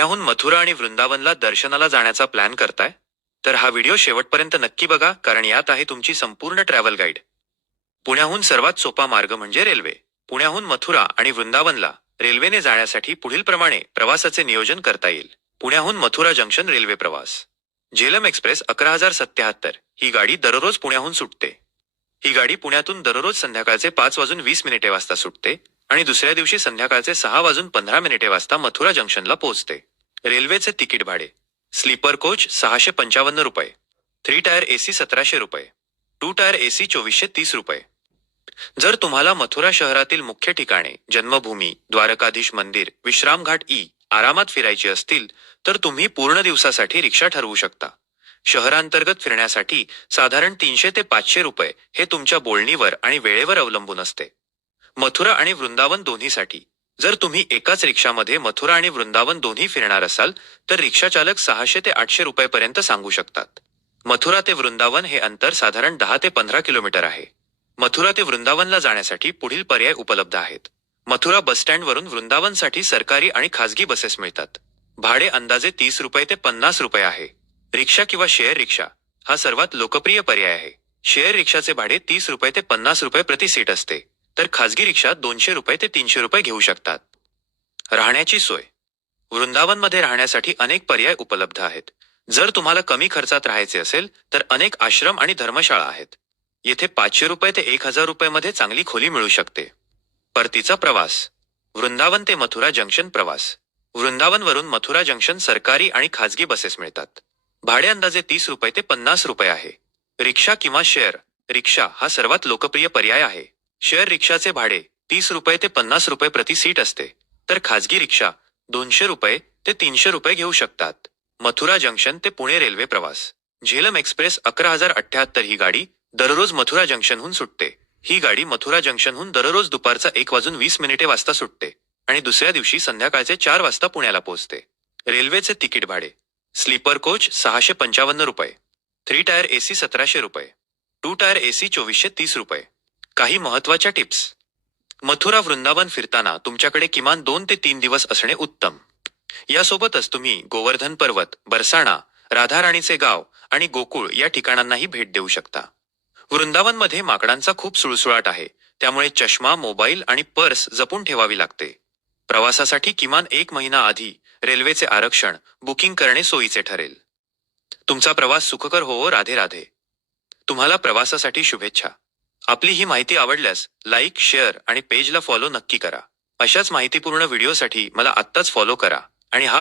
पुण्याहून मथुरा आणि वृंदावनला दर्शनाला जाण्याचा प्लॅन करताय तर हा व्हिडिओ शेवटपर्यंत नक्की बघा, कारण यात आहे तुमची संपूर्ण ट्रॅव्हल गाईड. पुण्याहून सर्वात सोपा मार्ग म्हणजे रेल्वे. पुण्याहून मथुरा आणि वृंदावनला रेल्वेने जाण्यासाठी पुढील प्रमाणे प्रवासाचे नियोजन करता येईल. पुण्याहून मथुरा जंक्शन रेल्वे प्रवास. झेलम एक्सप्रेस 11,077 ही गाडी दररोज पुण्याहून सुटते. ही गाडी पुण्यातून दररोज संध्याकाळचे 5:20 वाजता सुटते आणि दुसऱ्या दिवशी संध्याकाळचे 6:15 वाजता मथुरा जंक्शनला पोहोचते. रेल्वेचे तिकीट भाडे: स्लीपर कोच 655 रुपये, 3 टायर एसी 1700 रुपये, 2 टायर एसी 2430 रुपये. जर तुम्हाला मथुरा शहरातील मुख्य ठिकाणे जन्मभूमी, द्वारकाधीश मंदिर, विश्रामघाट आरामात फिरायची असतील तर तुम्ही पूर्ण दिवसासाठी रिक्षा ठरवू शकता. शहरांतर्गत फिरण्यासाठी साधारण 300 ते 500 रुपये हे तुमच्या बोलणीवर आणि वेळेवर अवलंबून असते. मथुरा आणि वृंदावन दोन्हीसाठी जर तुम्ही एकाच रिक्षामध्ये मथुरा आणि वृंदावन दोन्ही फिरणार असाल तर रिक्षा चालक 600 ते 800 रुपयेपर्यंत सांगू शकतात. मथुरा ते वृंदावन हे अंतर साधारण 10 ते 15 किलोमीटर आहे. मथुरा ते वृंदावनला जाण्यासाठी पुढील पर्याय उपलब्ध आहेत. मथुरा बसस्टँडवरून वृंदावनसाठी सरकारी आणि खासगी बसेस मिळतात. भाडे अंदाजे 30 रुपये ते 50 रुपये आहे. रिक्षा किंवा शेअर रिक्षा हा सर्वात लोकप्रिय पर्याय आहे. शेअर रिक्षाचे भाडे 30 रुपये ते 50 रुपये प्रति सीट असते, तर खासगी रिक्षा 200 रुपये ते 300 रुपये घेऊ शकतात. राहण्याची सोय: वृंदावनमध्ये राहण्यासाठी अनेक पर्याय उपलब्ध आहेत. जर तुम्हाला कमी खर्चात राहायचे असेल तर अनेक आश्रम आणि धर्मशाळा आहेत. येथे 500 रुपये ते 1000 रुपये मध्ये चांगली खोली मिळू शकते. परतीचा प्रवास: वृंदावन ते मथुरा जंक्शन प्रवास. वृंदावनवरून मथुरा जंक्शन सरकारी आणि खासगी बसेस मिळतात. भाडे अंदाजे 30 रुपये ते 50 रुपये आहे. रिक्षा किंवा शेअर रिक्षा हा सर्वात लोकप्रिय पर्याय आहे. शेअर रिक्षाचे भाडे 30 रुपये ते 50 रुपये प्रति सीट असते, तर खासगी रिक्षा 200 रुपये ते 300 रुपये घेऊ शकतात. मथुरा जंक्शन ते पुणे रेल्वे प्रवास. झेलम एक्सप्रेस 11,078 ही गाडी दररोज मथुरा जंक्शनहून सुटते. ही गाडी मथुरा जंक्शनहून दररोज दुपारचा 1:20 वाजता सुटते आणि दुसऱ्या दिवशी संध्याकाळचे 4 वाजता पुण्याला पोहोचते. रेल्वेचे तिकीट भाडे: स्लीपर कोच 655 रुपये, 3 टायर एसी 1700 रुपये, 2 टायर एसी 2430 रुपये. काही महत्त्वाच्या टिप्स: मथुरा वृंदावन फिरताना तुमच्याकडे किमान 2 ते 3 दिवस असणे उत्तम. यासोबतच तुम्ही गोवर्धन पर्वत, बरसाणा, राधाराणीचे गाव आणि गोकुळ या ठिकाणांनाही भेट देऊ शकता. वृंदावनमध्ये माकडांचा खूप सुळसुळाट आहे, त्यामुळे चष्मा, मोबाईल आणि पर्स जपून ठेवावी लागते. प्रवासासाठी किमान 1 महिना आधी रेल्वेचे आरक्षण बुकिंग करणे सोयीचे ठरेल. तुमचा प्रवास सुखकर होवो. राधे राधे. तुम्हाला प्रवासासाठी शुभेच्छा. आपली ही माहिती आवडल्यास लाईक, शेअर आणि पेजला फॉलो नक्की करा. अशाच माहितीपूर्ण व्हिडिओसाठी मला आत्ताच फॉलो करा आणि हा